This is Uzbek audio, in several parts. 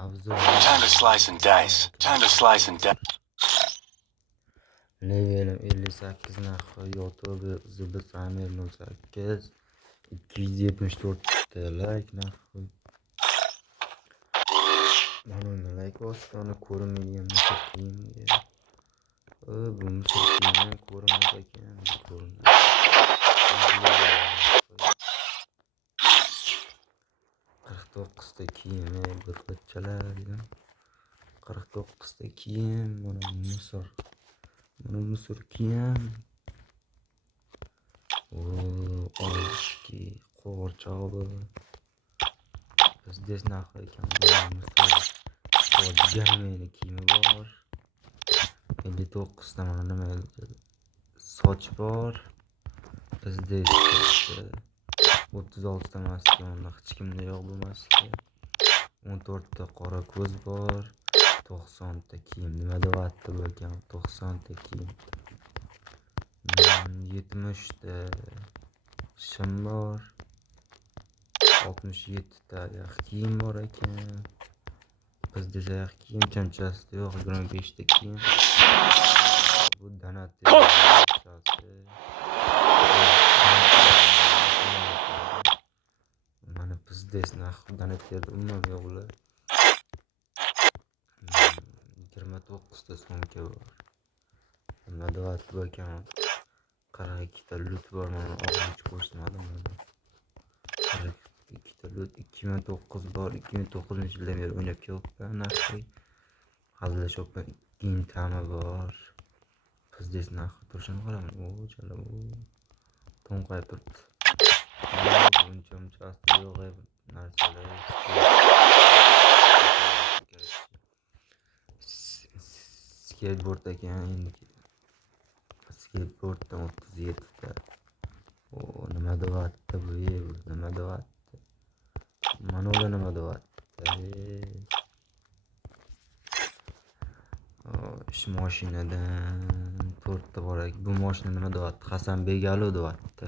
Obzor. Time to slice and dice. Time to slice and dice. Levelim 58 narxi YouTube Zibit Amir 08 274 like narxi. Mana like bosgani ko'rinmaydigan misr kiyimga. Bu misr kiyimi ko'rinmas ekan, ko'rinadi. 49 ta kiyimi bir qanchalar dedim. 49 ta kiyim, mana misr. Mana misr kiyim. Olishki qo'g'irchoq. Bizdes narxi ekan. Misr sportgarmeni kiyimi bor. 59 ta mana nima soch bor. Bizdes 36 ta maska, hech kimda yo'q bu maska. 14 ta qora ko'z bor. 90 ta kiyim. Nima deyapti bu ekan? 90 ta kiyim. 70 ta shim bor. 67 ta oyoq kiyim bor ekan. Bizda oyoq kiyim chanchasi yo'q, 25 ta kiyim. Bu donat mana bizdes narxi donatlarda umuman yo'qlar. 29 ta so'mka bor. Nima deyapti bu ekan? 42 ta lut bor, mana oxirgi ko'rsatmadim. 42 ta lut 2009 bor. 2009-yildan beri o'ynab kelyapman narxi. Hazillashayapman. Gintama bor. Bizdes narxi turishini qaraman. Chala to'nqayib turibdi. Uncha asti yo'q narsalar. Skateboard ekan endi. Skateboarddan 37 ta. Nima deyapti bu? Nima deyapti? Mana ular nima deyapti? Ish mashinadan 4 ta bor ekan. Bu mashina nima deyapti? Hasanbek Alo deyapti.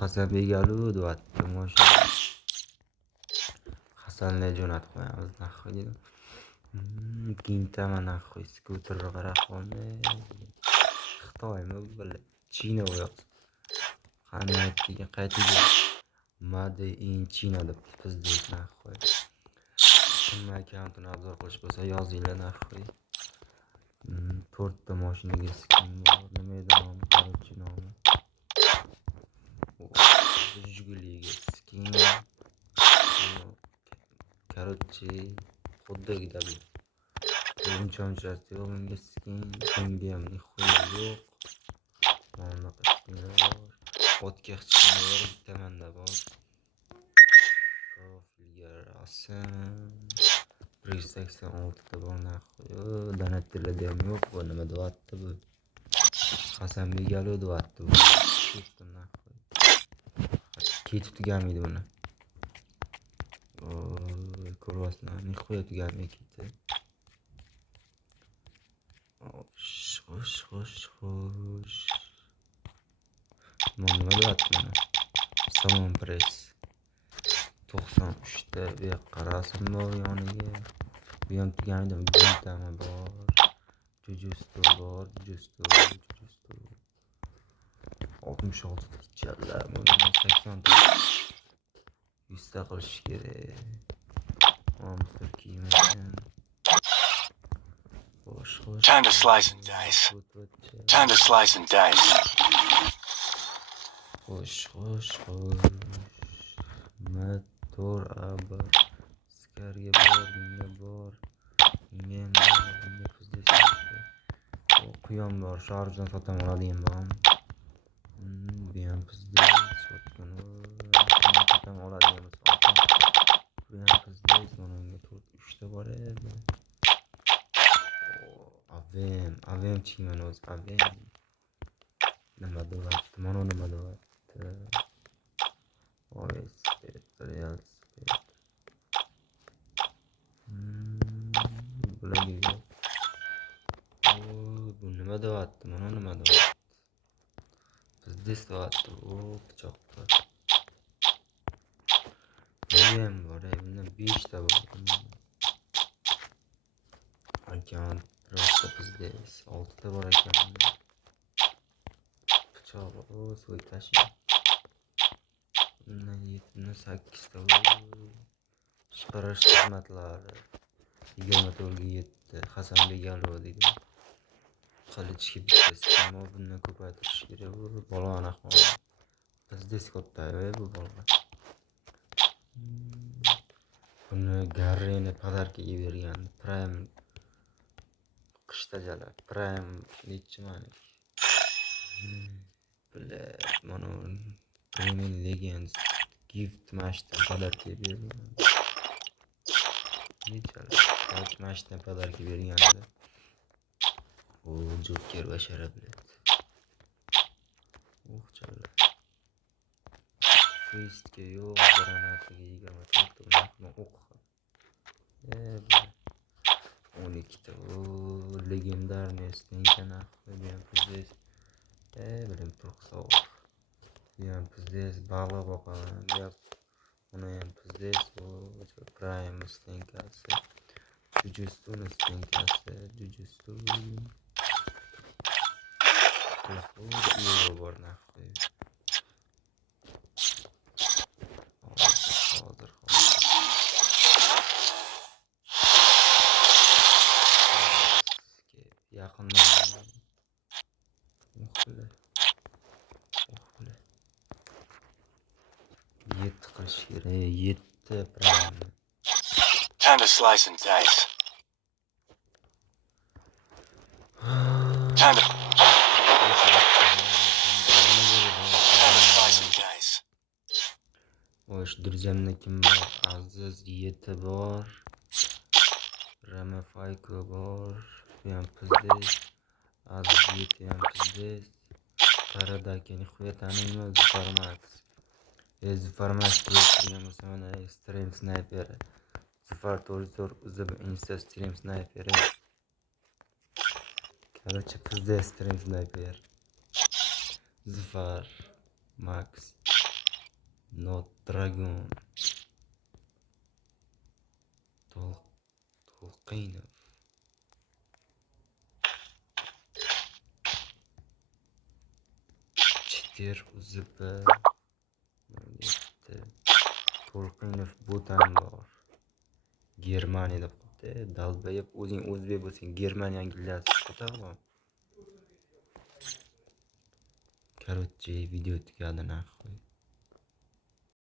Hasanbek Alo deyapti mashina. Hasanlar jo'natib qo'yamiz narxi dedim. Gintama narxi skuterga qarab qoldi. Xitoymi bu? China bo'yoqsi. Qaytiga Made in China deb bizda narx qo'ydi. Kimma akkauntini obzor qilish bo'lsa yozinglar narxi. 4 ta mashinaga skin bor. Nima edi nomi? Korotchi nomi. Jiguliga skin. Korotchi xuddagida bu. Uncha-unchasi yo'q bunga skin. Bunga ham nihoya yo'q. Mana skinlar bor. O'tga hechqanday yo'q, bitta manda bor. Profilga rasm 186 ta bor narxi. Donatlarda ham yo'q. Bu nima deyapti bu? Hasanbek Alo deyapti bu. Ketdi narxi. Ketib tugamaydi buni. Ko'ryapsizlar, nihoya tugamay ketdi. Xo'sh. Nima deyapti mana? Salon press 93 ta bu yoqqa rasm bor yoniga. Bu ham tugamaydi. Gintama bor. Jujusto bor. Jujusto. 66 ta chala. Mana 80 ta. 100 ta qilish kerak. Amsir kiyim ekan. Time to slice and dice. Time to slice and dice. Xo'sh. Motor abar. Skarga bor, bunga bor. Bunga ham bor, bunga bizdes. Quyon bor, sharjdan sotam oladigan bo'm. Bu ham bizdes sotgan. Sotam oladigan bo'lsa. Bu ham bizdes, mana bunga 3 ta bor edi. Avem chiyman o'zi, avem. Nima deyapti? Mana nima deyapti? Real Speed. Bularga yo'q. Bu nima deyapti? Mana nima deyapti? Bizdes deyapti. Pichoqqa. Bu ham bor, bunda 5 ta bor. ekan. Просто пиздец. 6 ta bor ekan. Pichoq, so'y tashing. Bundan 7 8 ta. Chiqarish xizmatlari. 24 ga 7. Hasanbek Alvo degan. Qilichga bitta skin, bundan ko'paytirish kerak. Bolg'on ahvol. Pizdes katta bu bola. Buni Garrini podarkaga bergan. Prime qishdajalar. Prime nechi mani? Bilet, mana Premium Legends gift mashtan podarkaga bergan. Nechalar? Yoki mashtan podarka berganda. O Joker va Shara bilet. O'xchalar. Festga yo'q, granatiga 24 ta o'q. 12 ta. Legendarniy stenka naqdi bilan pizdes. Bilim turqsoq. Bilan pizdes baliq boqaman. Gap. Uni ham pizdes Prime stenkasi. Jujutsu stenkasi. Jujutsu. Bor naqdi. Hozir. Yaqindan o'qila 7 qilish kerak. 7 prime. Time to slice and dice. Time to slice and dice. Osh Durzamda kim bor? Aziz 7 bor. Ramafayko bor. Bu ham pizdes. Aziz 7 ham pizdes. Qaradagi nihoya taniymi? Zufarmax. Zufarmax ko'rgan bo'lsa mana stream sniper. Zufar 4 insta stream sniper. Короче, pizdes stream sniper. Zufar Max. Not Dragon. To'lqinov. Chiter uzib. To'lqinov Butan bor. Germaniyada qopti. Dalbayib o'zing o'zbek bo'lsang Germaniya angliyasi qotadi. Короче, video tugadi naqd.